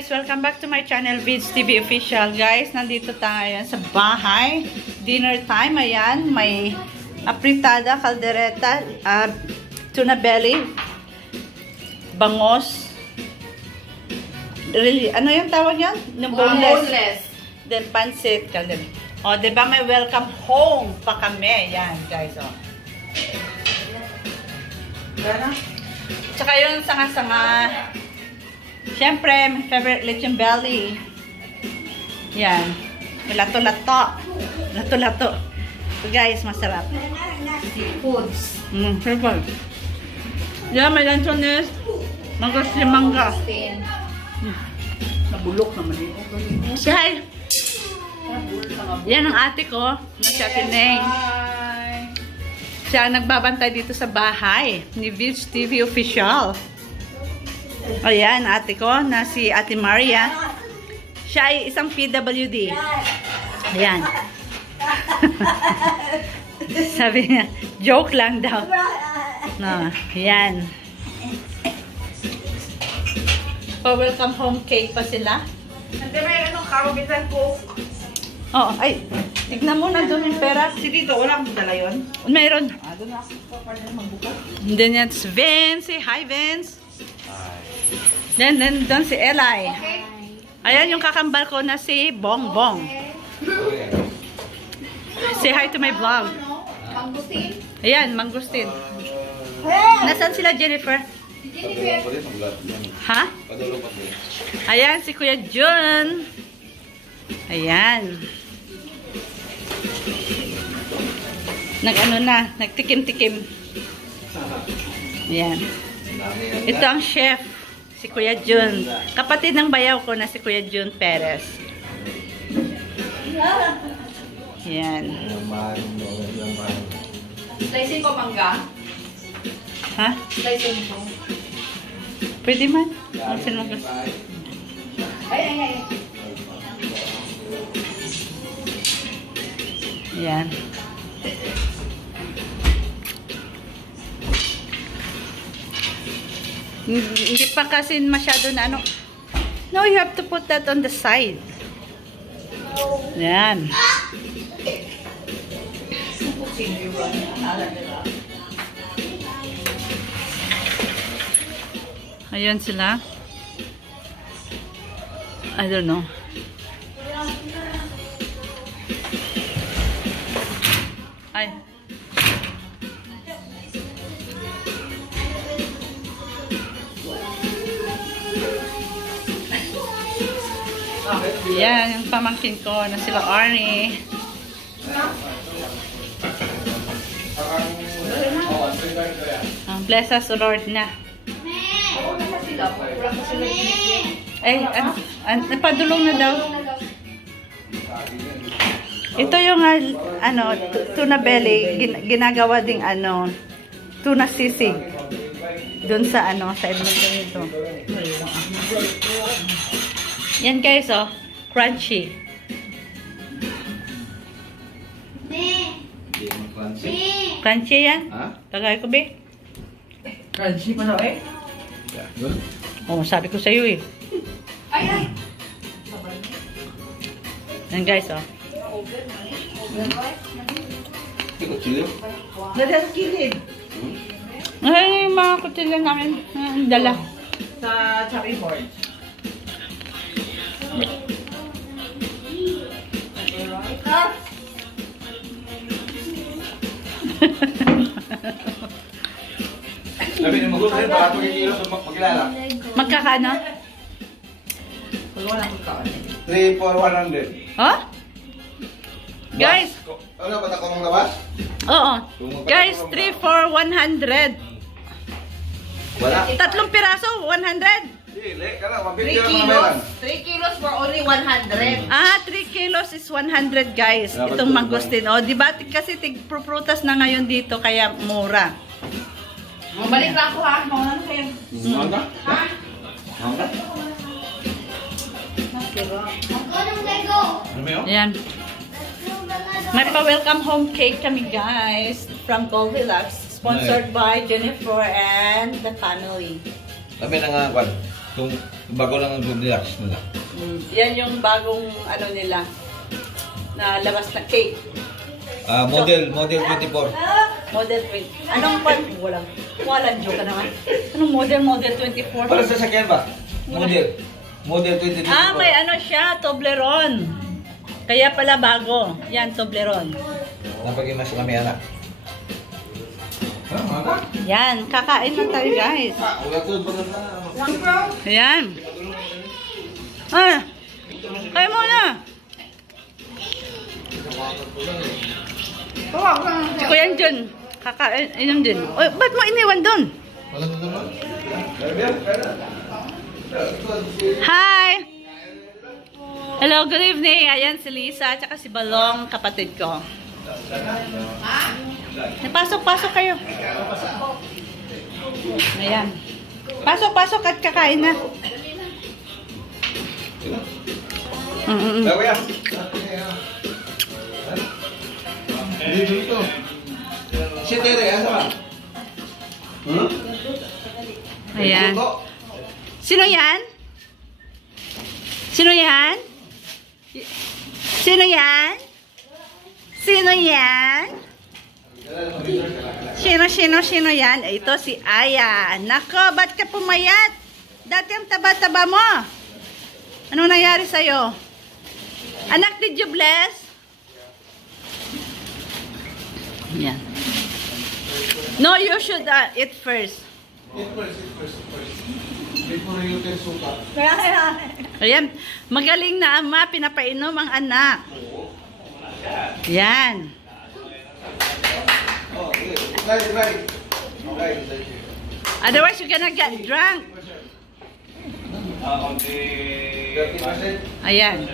guys, welcome back to my channel, Vids TV Official. Guys, nandito tayo sa bahay. Dinner time, ayan. May apritada, caldereta, tuna belly, bangos. Really, ano yung tawag yan? Boneless. Then pancit, caldereta. O, diba may welcome home pa kami. Ayan, guys, o. Gana? Tsaka yung sanga-sanga. Siyempre, my favorite lechon belly. Yan. Lato-lato. Lato-lato. So guys, masarap. Seafoods. Sarap. Yan, may lanchones. Mangga si mangga. Nabulok naman yun. Siya. Yan ang ate ko. Na si Ate Neng. Siya ang nagbabantay dito sa bahay ni Vids TV Official. Ayan, ate ko na si Ate Maria. Siya ay isang PWD. Ayan. Sabi niya, joke lang daw. No, ayan. Pa-welcome home cake pa sila. Hindi may anong karobitan ko. Oh, ay, tignan mo na doon yung pera. Si Dito, wala akong dala yun. Mayroon. Doon ako para magbuka. Then it's Vince. Say hi, Vince. Then doon si Eli. Okay. Ayan yung kakambal ko na si Bongbong. Say hi to my vlog. Mangustin. Ayan, Mangustin. Nasaan sila, Jennifer? Ha? Ayan, si Kuya Jun. Ayan. Nag-ano na, nagtikim-tikim. Ayan. Ito ang chef, si Kuya Jun. Kapatid ng bayaw ko na si Kuya Jun Perez. Ayan. Slicing ko mangga. Ha? Slicing ko. Pwede man. Sino gusto? Ay. Ayan. Hindi pa kasi masyado na ano. No, you have to put that on the side. Ayan. Ayan sila. I don't know. Ay. Yan, yung pamangkin ko na sila Arnie. Bless us, O Lord, na. Ay, napadulong na daw. Ito yung, ano, tuna belly, ginagawa ding, ano, tuna sisig. Doon sa, ano, sa Edmonton ito. Yan guys, oh. Crunchy. Crunchy yan? Tagay ko, be? Crunchy pa na eh? Oh, sabi ko sa'yo eh. Ay! Yan guys, oh. Dalas kilid. Ay, yung mga kutsilyo namin. Dala. Sa chopping board. Sabi ni Magulo, para 2 kilos magkilala. Magkakano? Wala akong kaon. 3 for 100. Oh? Guys. Ano ba ako mong labas? Oo. Guys, 3 for 100. Wala. 3 piraso, 100. Dili, kala 3 mabigyan mo kilos. meron. 3 kilos for only 100. 3 kilos is 100 guys. Itong mangustin. O, diba kasi tigprutas na ngayon dito kaya mura. Mabalik na ako ha. Mauna na kayo. Mangga? Ha? Mangga? Ano mo yun? Ayan. May pa-welcome home cake kami guys from Goldilocks. Sponsored by Jennifer and the family. Kami na nga, kwan. Kung bago lang ang good relax nila. Yan yung bagong ano nila na labas na cake. Model 24. Model 20. Anong pan? Walang joke ka naman. Anong model 24? Para sa sakyan ba? Model 24. May ano siya, Toblerone. Kaya pala bago. Yan, Toblerone. Napagimas kami anak. Yan, kakain na tayo guys. Ayan. Kayo muna. Si Kuya Jun, kakain, inom din. Oy, ba't mo iniwan doon? Hi! Hello, good evening. Ayan si Lisa, at si Balong, kapatid ko. Pasok kayo. Ayan. Pasok at kakain na. Kuya. Dito. Si Tere, asa ba? Ayan. Sino yan? Sino yan? Sino yan? Sino yan? Sino yan? Ito si Aya. Nako, ba't ka pumayat? Dati ang taba-taba mo. Anong nangyari sa'yo? Anak, did you bless? Yan. No, you should eat first. Before you can suka. Ayan. Magaling na ama, pinapainom ang anak. Yan. Oh, okay. Right. Okay. Otherwise, you're gonna get drunk. Ayan.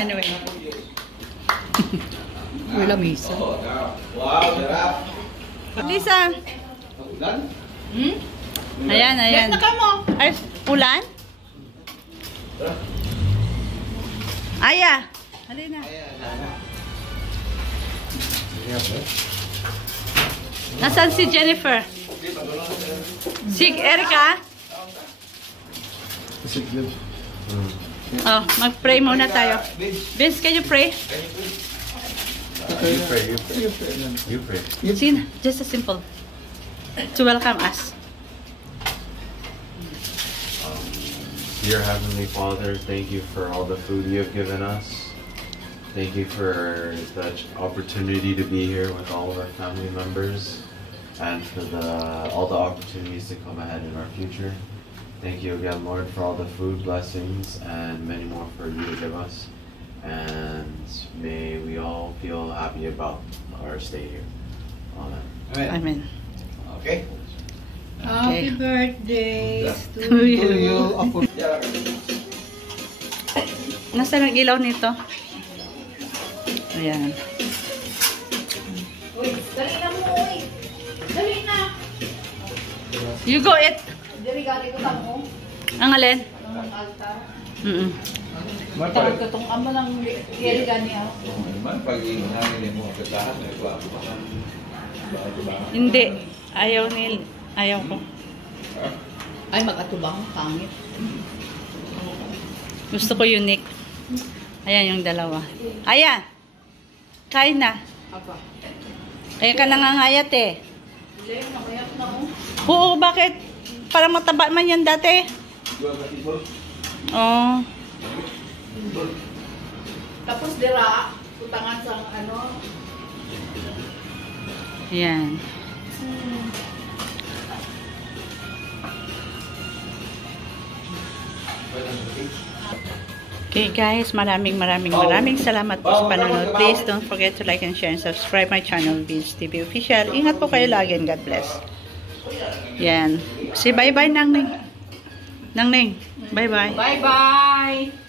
Anyway. Wala misa. Wow, sarap. Lisa. Ulan? Ayan. Ay, ulan? Aya. Halina. Nasaan si Jennifer? Si Erica? Oh, mag-pray muna tayo. Vince, can you pray? You pray. Sige, just a simple. To welcome us. Dear Heavenly Father, thank you for all the food you have given us. Thank you for the opportunity to be here with all of our family members and for all the opportunities to come ahead in our future. Thank you again, Lord, for all the food blessings and many more for you to give us. And may we all feel happy about our stay here. Amen. Amen. Okay. Happy birthday To you. Yeah. Nasaan ang ilaw nito? Ayan. Uy, dali na mo, uy. Dali na. You go eat. Diri-gari ko lang mo. Ang alin? Ang altar. Mm-mm. Katong amo ng diri-gani ako. Naman, pag hangin mo, kasahan, may ba? Hindi. Ayaw ko. Ay, mag-atubang, pangit. Gusto ko unique. Ayan yung dalawa. Ayan! Kain na. Apa? Kaya ka nangangayat eh. Hindi, nakayak na mo. Oo, bakit? Parang mataba man yan dati. Oh. Tapos dira, utangan sa ano. Ayan. Okay guys, maraming salamat po sa panonood. Please don't forget to like and share and subscribe my channel, Vince TV Official. Ingat po kayo lagi and God bless. Yan. Say bye-bye, Nang Ning. Nang Ning. Bye-bye. Bye-bye!